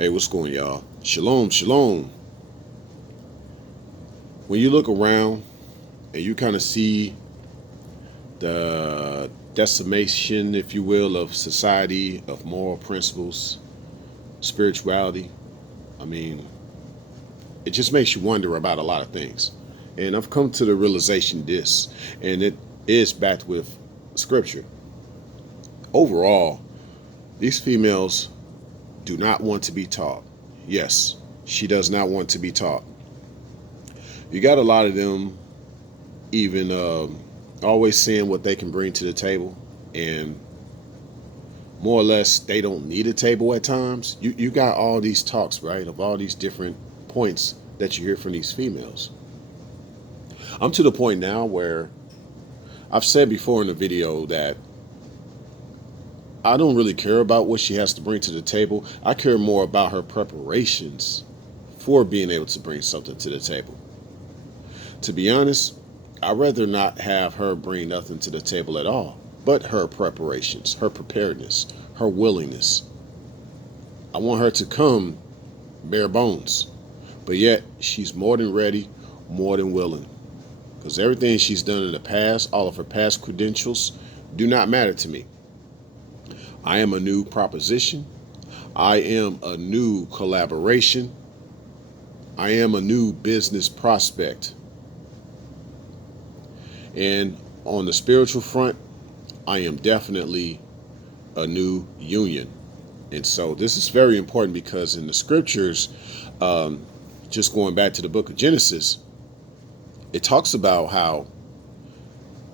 Hey, what's going, y'all? Shalom, shalom. When you look around and you kind of see the decimation, if you will, of society, of moral principles, spirituality, I mean, it just makes you wonder about a lot of things. And I've come to the realization this, and it is backed with scripture. Overall, these females do not want to be taught. Yes, she does not want to be taught. You got a lot of them even always seeing what they can bring to the table, and more or less they don't need a table at times. You got all these talks, right, of all these different points that you hear from these females. I'm to the point now where I've said before in the video that I don't really care about what she has to bring to the table. I care more about her preparations for being able to bring something to the table. To be honest, I'd rather not have her bring nothing to the table at all, but her preparations, her preparedness, her willingness. I want her to come bare bones, but yet she's more than ready, more than willing. Because everything she's done in the past, all of her past credentials, do not matter to me. I am a new proposition. I am a new collaboration. I am a new business prospect. And on the spiritual front, I am definitely a new union. And so this is very important because in the scriptures, just going back to the book of Genesis, it talks about how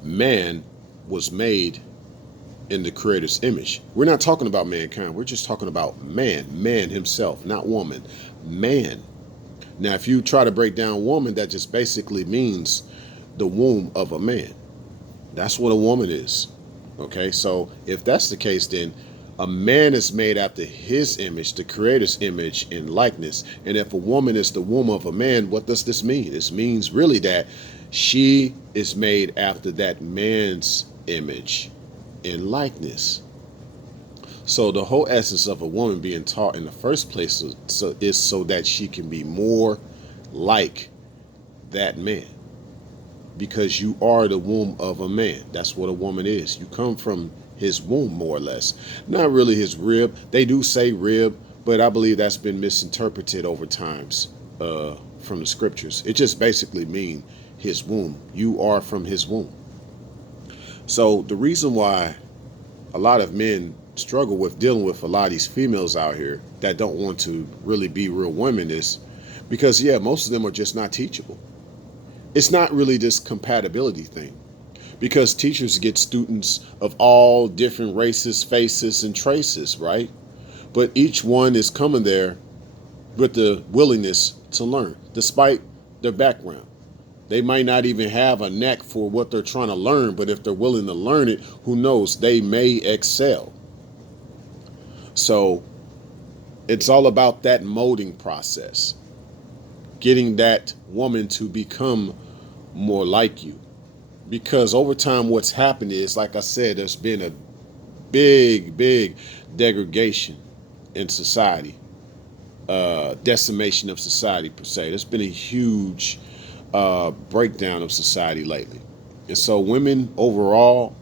man was made in the creator's image. We're not talking about mankind. We're just talking about man himself, not woman, man. Now, if you try to break down woman, that just basically means the womb of a man. That's what a woman is. Okay, so if that's the case, then a man is made after his image, the creator's image and likeness. And if a woman is the womb of a man, what does this mean? This means really that she is made after that man's image and likeness. So the whole essence of a woman being taught in the first place is so that she can be more like that man. Because you are the womb of a man. That's what a woman is. You come from his womb, more or less. Not really his rib. They do say rib, but I believe that's been misinterpreted over times from the scriptures. It just basically means his womb. You are from his womb. So the reason why a lot of men struggle with dealing with a lot of these females out here that don't want to really be real women is because, yeah, most of them are just not teachable. It's not really this compatibility thing, because teachers get students of all different races, faces, and traces, right? But each one is coming there with the willingness to learn, despite their background. They might not even have a knack for what they're trying to learn, but if they're willing to learn it, who knows, they may excel. So it's all about that molding process, getting that woman to become more like you. Because over time, what's happened is, like I said, there's been a big degradation in society, decimation of society per se. There's been a huge breakdown of society lately. And so women overall,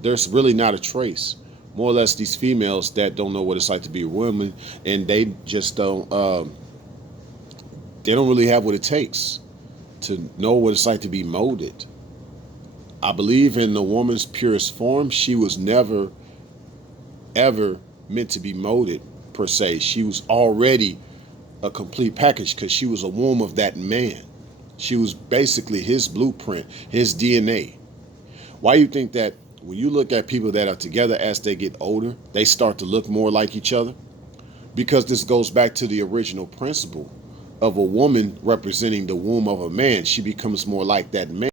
there's really not a trace. More or less these females that don't know what it's like to be a woman, and they just don't really have what it takes to know what it's like to be molded. I believe in the woman's purest form, she was never, ever meant to be molded per se. She was already a complete package because she was a womb of that man. She was basically his blueprint, his DNA. Why you think that when you look at people that are together as they get older, they start to look more like each other? Because this goes back to the original principle of a woman representing the womb of a man. She becomes more like that man.